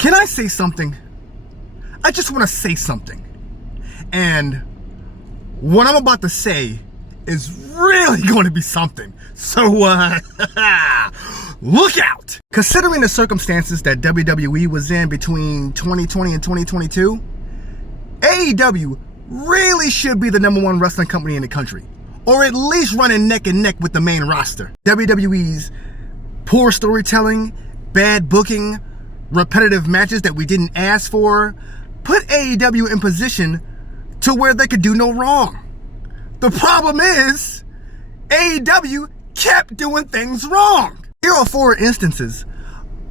Can I say something? I just want to say something. And what I'm about to say is really going to be something. So, look out! Considering the circumstances that WWE was in between 2020 and 2022, AEW really should be the #1 wrestling company in the country. Or at least running neck and neck with the main roster. WWE's poor storytelling, bad booking, repetitive matches that we didn't ask for, put AEW in position to where they could do no wrong. The problem is, AEW kept doing things wrong. Here are 4 instances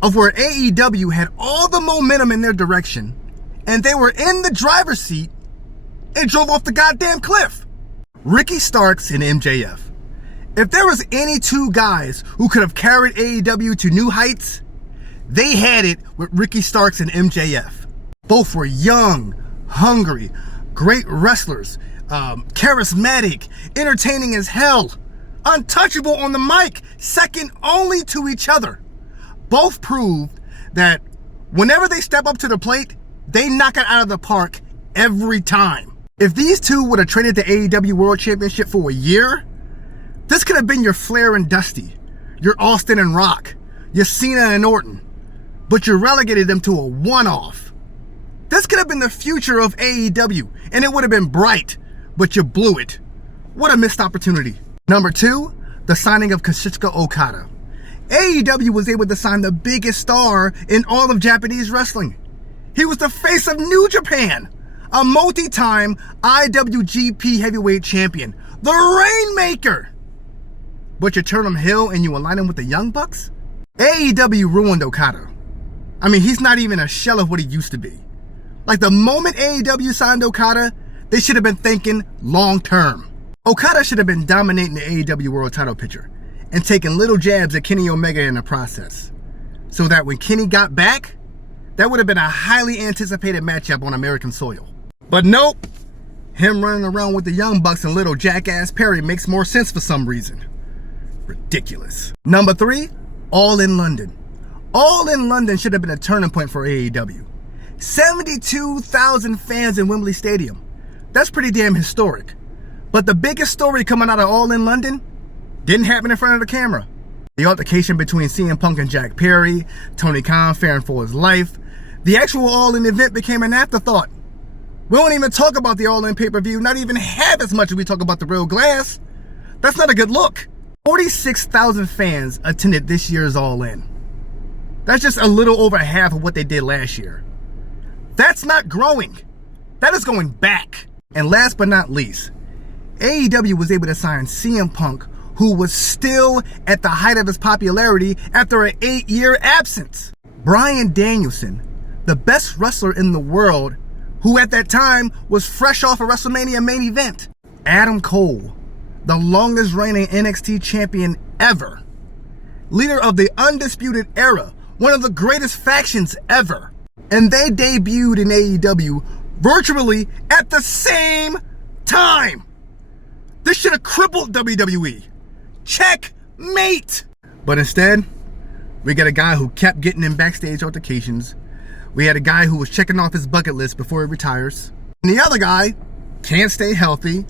of where AEW had all the momentum in their direction, and they were in the driver's seat and drove off the goddamn cliff. Ricky Starks and MJF. If there was any 2 guys who could have carried AEW to new heights, they had it with Ricky Starks and MJF. Both were young, hungry, great wrestlers, charismatic, entertaining as hell, untouchable on the mic, second only to each other. Both proved that whenever they step up to the plate, they knock it out of the park every time. If these 2 would have traded the AEW World Championship for a year, this could have been your Flair and Dusty, your Austin and Rock, your Cena and Orton, but you relegated them to a one-off. This could have been the future of AEW, and it would have been bright, but you blew it. What a missed opportunity. Number 2, the signing of Kazuchika Okada. AEW was able to sign the biggest star in all of Japanese wrestling. He was the face of New Japan, a multi-time IWGP heavyweight champion, the Rainmaker. But you turn him heel and you align him with the Young Bucks? AEW ruined Okada. I mean, he's not even a shell of what he used to be. Like, the moment AEW signed Okada, they should have been thinking long term. Okada should have been dominating the AEW World title picture and taking little jabs at Kenny Omega in the process. So that when Kenny got back, that would have been a highly anticipated matchup on American soil. But nope, him running around with the Young Bucks and little jackass Perry makes more sense for some reason. Ridiculous. Number 3, All in London. All in London should have been a turning point for AEW. 72,000 fans in Wembley Stadium. That's pretty damn historic. But the biggest story coming out of All in London didn't happen in front of the camera. The altercation between CM Punk and Jack Perry, Tony Khan fearing for his life, the actual All In event became an afterthought. We don't even talk about the All In pay-per-view, not even half as much as we talk about the Real Glass. That's not a good look. 46,000 fans attended this year's All In. That's just a little over half of what they did last year. That's not growing. That is going back. And last but not least, AEW was able to sign CM Punk, who was still at the height of his popularity after an 8-year absence. Bryan Danielson, the best wrestler in the world, who at that time was fresh off a WrestleMania main event. Adam Cole, the longest reigning NXT champion ever. Leader of the Undisputed Era, one of the greatest factions ever. And they debuted in AEW virtually at the same time. This should have crippled WWE. Checkmate! But instead, we got a guy who kept getting in backstage altercations. We had a guy who was checking off his bucket list before he retires. And the other guy can't stay healthy,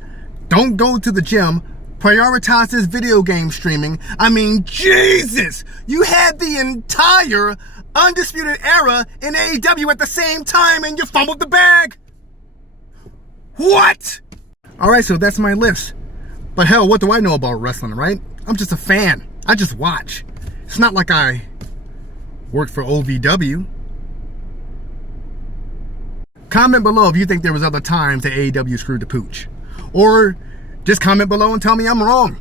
don't go to the gym, prioritizes video game streaming. I mean, Jesus! You had the entire Undisputed Era in AEW at the same time and you fumbled the bag! What? Alright, so that's my list. But hell, what do I know about wrestling, right? I'm just a fan. I just watch. It's not like I work for OVW. Comment below if you think there was other times that AEW screwed the pooch. Or just comment below and tell me I'm wrong.